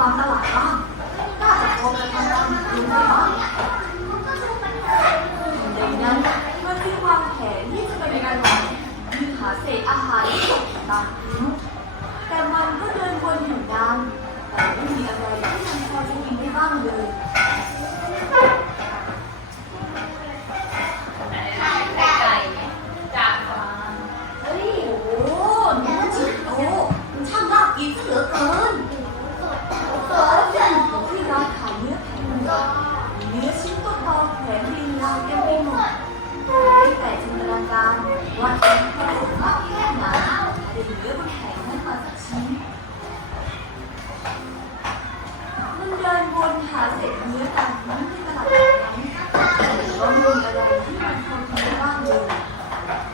好的 ดินวนหาเศษเนื้อต่างๆนี้นในตลาดนั้นก็มีอะไรที่มันทำให้บ้างเลย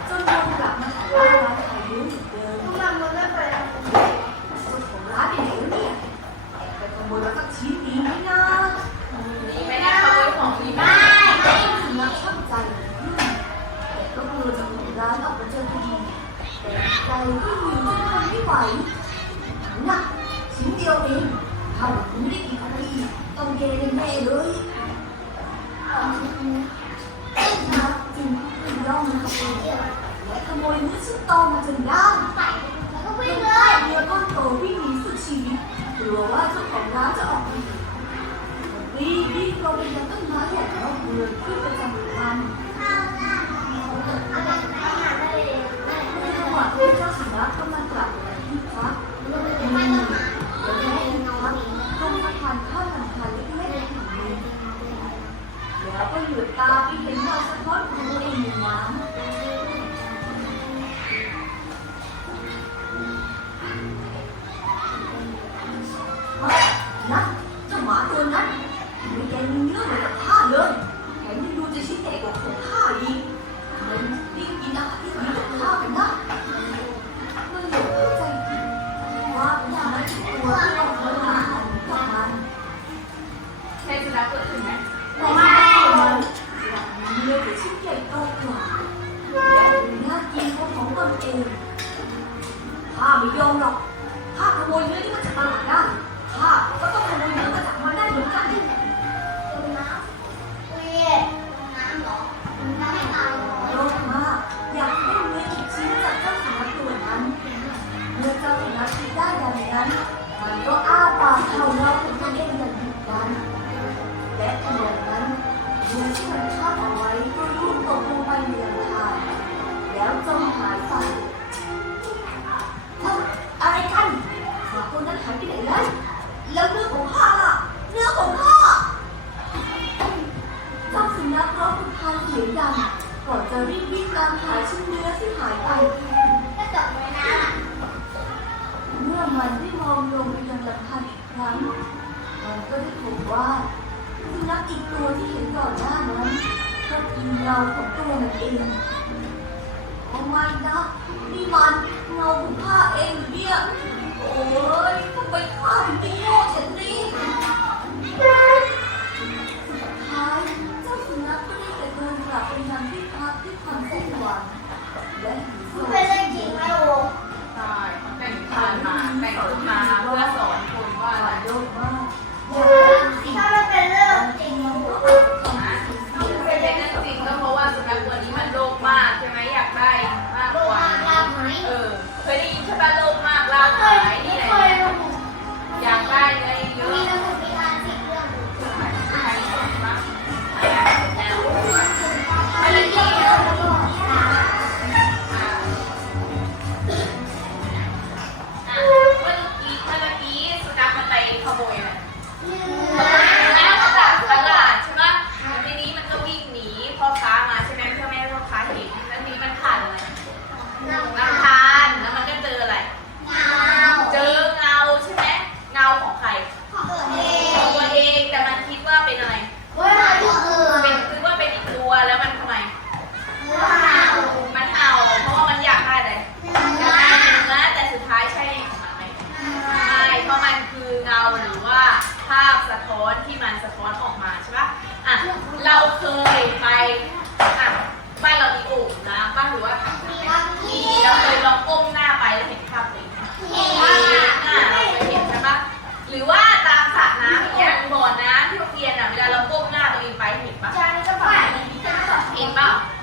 จนวนกลับมาขายร้านขายเนื้อเหมือนเดิมมันมันได้ไปสุดของร้านเดี่แวเนี่ยต่ขโมยแล้วก็ชี้หนีไม่น่หนีไม่น่าขโมยของดีมากไม่ถึงมาช่างใจแต่ก็กลัวจะถูกร้านออกมาเจอพอดีแต่ใจก็มีที่ทนไม่ไหวหนักชิ้นเดียวเอง เอาผมไม่ได้กินอะไรต้องเกลือแม่เลยจริงๆร้องมาขโมยและขโมยมือสุดโตมาจนได้แล้วก็วิ่งเลยเดือดก้นโตวิ่งหนีสุดชีวิตกลัวว่าเจ้าของร้านจะออกมารีบรีบลงไปยัต้นไม้ใหญ่รอวเรือขึ้นไปจับมัน ริงข้าไม่ยอมหรอกข้าขโมยเนื้อที่ หายชิ้นเนื้อที่หายไปก็จบไว้นะเมื่อมันได้มองลงไปยังลำธารอีกครั้ง มันก็ได้พบว่าสุนัขอีกตัวที่เห็นก่อนหน้านั้นก็กินเงาของตัวมันเองโอ้ไม่นะนี่มันเงาของข้าเองเนี่ยโอ้ยทำไมข้าถึงไม่โง่เช่น 情报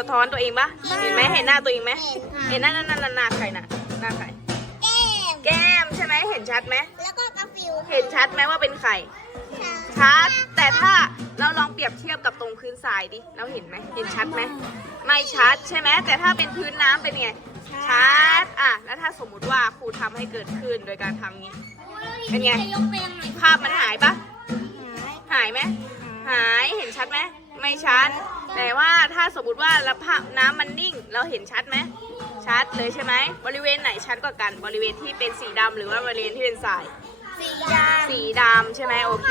สะท้อนตัวเองปะเห็นไหมเห็นหน้าตัวเองไหมเห็นค่ะเห็นหน้านั่นนั่นหน้าใครน่ะหน้าใครแก้มแก้มใช่ไหมเห็นชัดไหมแล้วก็กระฟิวเห็นชัดไหมว่าเป็นใครชัดแต่ถ้าเราลองเปรียบเทียบกับตรงพื้นทรายดิเราเห็นไหมเห็นชัดไหมไม่ชัดใช่ไหมแต่ถ้าเป็นพื้นน้ำเป็นไงชัดอะแล้วถ้าสมมุติว่าครูทำให้เกิดขึ้นโดยการทำนี้ เป็นไงยกเปลงหน่อยภาพมันหายปะหายไหมหายเห็นชัดไหมไม่ชัด แต่ว่าถ้าสมมติว่าเราภาพน้ำมันนิ่ง เราเห็นชัดไหมชัดเลยใช่ไหมบริเวณไหนชัดกว่ากัน บริเวณที่เป็นสีดำหรือว่าบริเวณที่เป็นทราย สีดำสีดำใช่ไหมโอเค